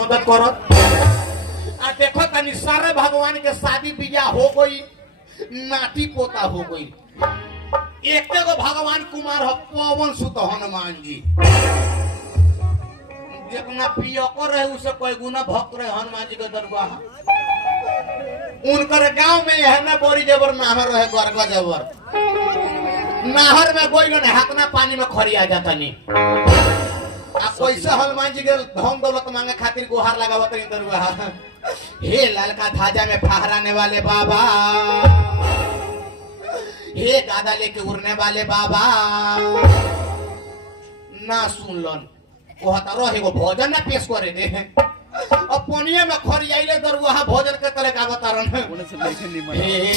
मदद करो। आ देखो तनी सारे भगवान के शादी बियाह हो गई, नाती पोता हो गई। एक गो भगवान कुमार हो पवन सुत हनुमान जी, जितना पियकर रहे उसे कोई गुना भक्त रहे हनुमान जी के दरगाह। उनकर गांव में यह ना बोरी जबर नाहर रहे, गरगा जबर नाहर में कोई ना हाथना पानी में खरिया जाता नहीं। कैसे हनुमान जी के धन दौलत मांगे खातिर गुहार लगावत दरगाह। हे ललका ध्वजा में फहराने वाले बाबा, हे गादा लेके उड़ने वाले बाबा, ना सुन लन कहता रहे वो भोजन ना पेश करे दे। अब पनिया में खरियाइले दरगाह भोजन के तरह का बतारन। हे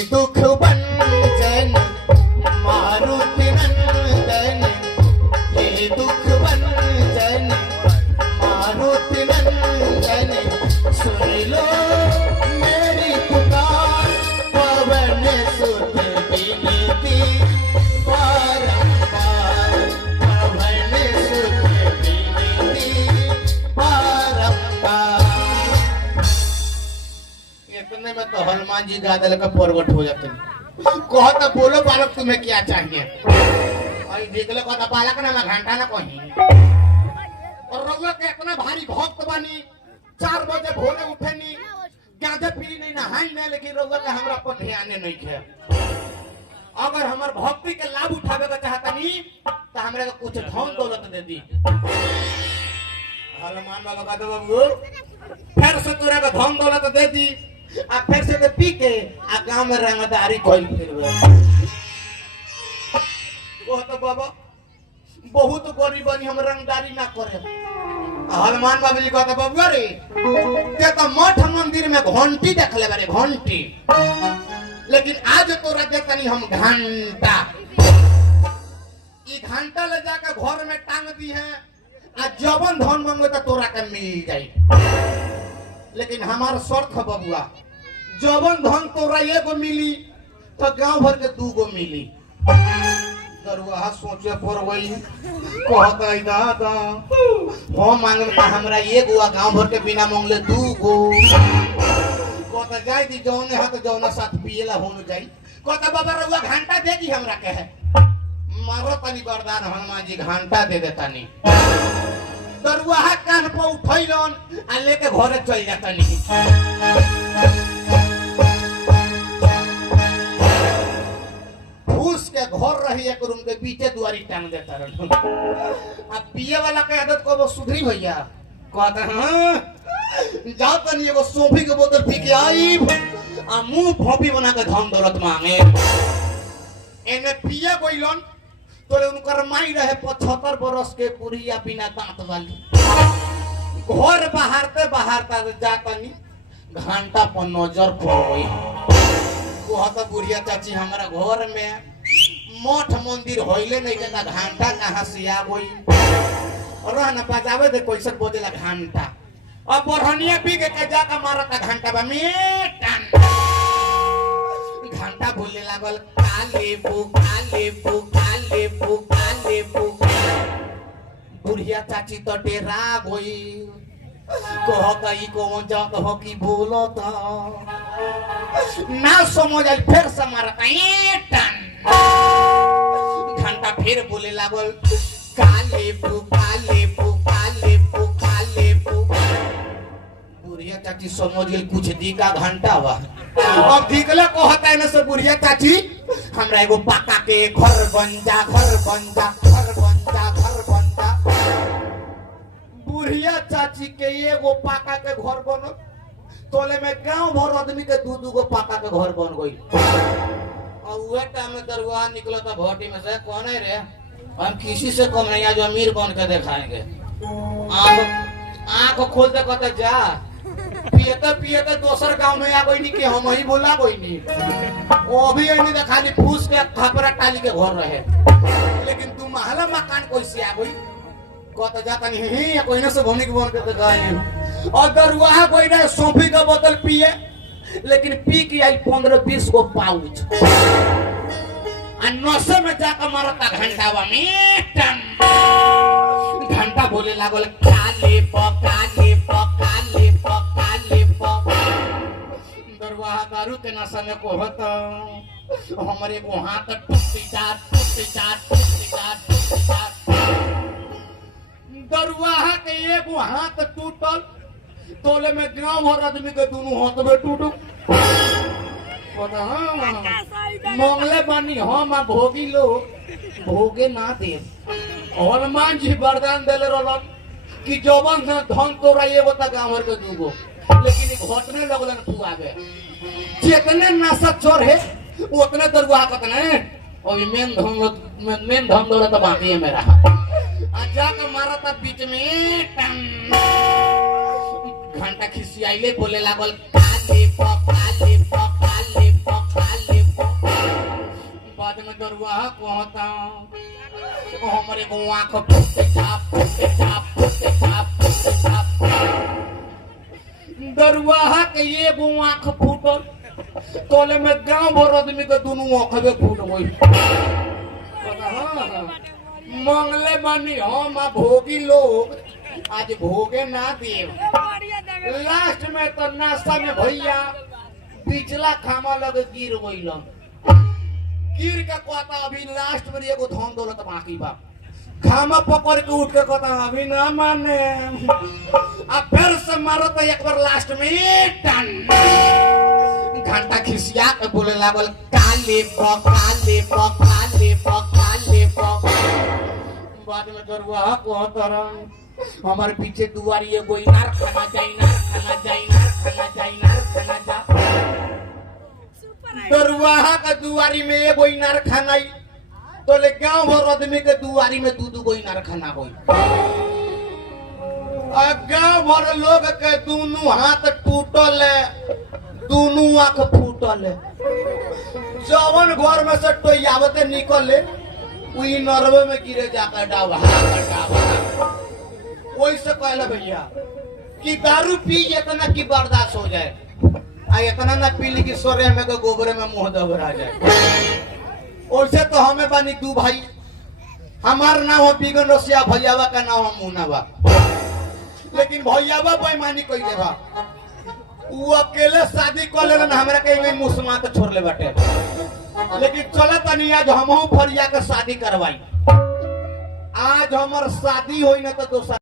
दुख भंजन मारुति नंदन, हे दुख भंजन मारुति नंदन, सुन लो मेरी पुकार, पवन सुत विनती बारंबार, पवन सुत विनती बारंबार। इतने में तो हनुमान जी गादल का प्रगट हो जाते हैं। कहता बोलो बालक तुम्हें क्या चाहिए? और देखले कहता बालक ना मैं घंटा ना कहीं। और रउआ के इतना भारी भक्त बानी, 4 बजे भोरे उठे नी, गांजा पी नहीं, नहाई नहीं, लेकिन रउआ के हमरा पर ध्यान नहीं है। अगर हमार भक्ति के लाभ उठावे का चाहता नी तो हमरा को कुछ धन दौलत दे दी। हनुमान बाबा कहते बाबू फिर से तोरा का धन दौलत दे दी, आ फिर से पी के आ गांव में रंगदारी कोई फिरवे। कहता बाबा बहुत गरीब बनी, हम रंगदारी ना करे। हनुमान बाबू जी कहता बाबू रे ते तो मठ मंदिर में घंटी देख ले बारे, घंटी, लेकिन आज तोरा देतनी हम घंटा। ई घंटा ले जाकर घर में टांग दी है, आ जवन धन मांगे तो तोरा के मिल जाई। लेकिन हमार शर्त है बबुआ, जवन धन तोरा एगो मिली तो गांव भर के 2 गो मिली। दरगाह सोचे पर वही कहता है दादा हो मांगता हमरा एगो, गांव भर के बिना मांगले 2 गो। कहता जाई दी जौने हाथ जौना साथ पिएला होन जाई। कहता बाबा रउआ घंटा दे दी हमरा के है। मारो तनी वरदान हनुमान जी घंटा दे देता नी। दरगाह कान पर उठैलन आ लेके घरे चल जाता नी। फूस के घर रही एक रूम के बीचे दुआरी टांग देता रहन। अब पिए वाला के आदत को वो सुधरी भैया। कहता हां जाओ तनी एगो सोफी के बोतल पी के आई, आ मुंह फोफी बना के धन दौलत मांगे। एने पिए गइलन तो उनकर माई रहे 75 बरस के बुढ़िया बिना दांत वाली। घर बहारते बहारते जातनी घंटा पर नजर पड़ गई। कहता बुढ़िया चाची हमारा घर में मठ मंदिर होइले नहीं के घंटा कहाँ से आ गई। रह न बजावे दे कैसे बोलेला घंटा। अब बढ़निया पी के जाकर मारता घंटा बा मेटन। घंटा बोले लागल काले बु काले बु काले बु काले बु। बुढ़िया चाची तो डेरा गई। कहता ई कौन जात हो कि बोलो था ना समझ आई, फिर से मारता एटन। घंटा फिर बोले लागल काले बु काले बु काले बु काले बु। बुढ़िया चाची समझ गई कुछ दी का घंटा बा। अब दिखला कहता है ना से बुढ़िया चाची हमरा एगो पाका के घर बन जा, घर बन जा, घर बन जा, घर बन जा। बुढ़िया चाची के एगो पाका के घर बनल, तोले में गांव भर आदमी के 2-2 गो पाका के घर बन गई। और उहे टाइम में दरगाह निकला था भट्टी में से, कौन है रे हम किसी से कम नहीं, आज अमीर बन के दिखाएंगे। आंख खोलते कहते जा पियते पियते दोसर गांव में आ गई नहीं कि हम ही बोला कोई नहीं। वो भी नहीं था, खाली फूस के खपरा टाली के घर रहे। लेकिन तू महला मकान कैसे आ गई? कहता जाता नहीं कोई ना से भोनी के बोल के दिखाई। और दरगाह कोई ना सोफी का बोतल पिए, लेकिन पी के आई 15-20 गो पाउच। नशे में जाकर मारता घंटा बा मेटन। घंटा बोले लागल काले प काले प काले के नशा में कहता हमारे को हाथ टूट जात दरुआ के एगो हाथ टूटल तोले में गांव भर आदमी के दोनों हाथ में टूटू मंगले बनी हम भोगी लोग भोगे ना दे हनुमान जी वरदान दिले रहलन कि जवन धन तोरा एगो त गांव भर के दूगो लेकिन घटने लगलन फुआवे जितने नशा चोर है उतने दरुआ कतने और मेन धन दौलत बाकी है मेरा जाकर मारा था बीच में घंटा खिसियाइले बोले लागल काले बाद में दरुआ कहता हमारे को आंख फूटे छाप दरुआ के ये गो आंख फूटल तोले में गांव भर आदमी के दोनों आंखें फूट गई मंगले बनी हम भोगी लोग आज भोगे ना देव लास्ट में तो नाश्ता में भैया पिछला खामा लग गिर गइलन गिर के कहता अभी लास्ट में एगो धन दौलत बाकी बा खामा पकड़ के उठ के कहता अभी ना माने अब फिर से मारो तो एक बार लास्ट में टन घंटा खिसिया के बोले लागल काले बाद में दरुआ कहता हमारे पीछे दुआरी एगो इनार खाना जा दरुआ का दुआरी में एगो इनार खाना तो ले गांव भर आदमी के दुआरी में दू गो इनार खाना होई गांव भर लोग के दोनों हाथ टूटल दोनों आंख फूटल जवन घर में से टोयावते निकले वही नरवे में गिरे जाकर डावा वैसे कहला भैया कि दारू पी इतना की बर्दाश्त हो जाए आ इतना ना पी ली कि सोरे में गोबरे में मुंह दबरा जाए वैसे तो हमें बानी दू भाई हमार नाम हो बिगन रसिया भैयावा का नाम हो मुनावा लेकिन भैयावा बेईमानी कइले बा वो अकेले शादी कर ले ना हमरा के मुसमा तो छोड़ ले बाटे लेकिन चले तनी आज हमहू फरिया के शादी करवाई आज हमार शादी होई ना तो दोसर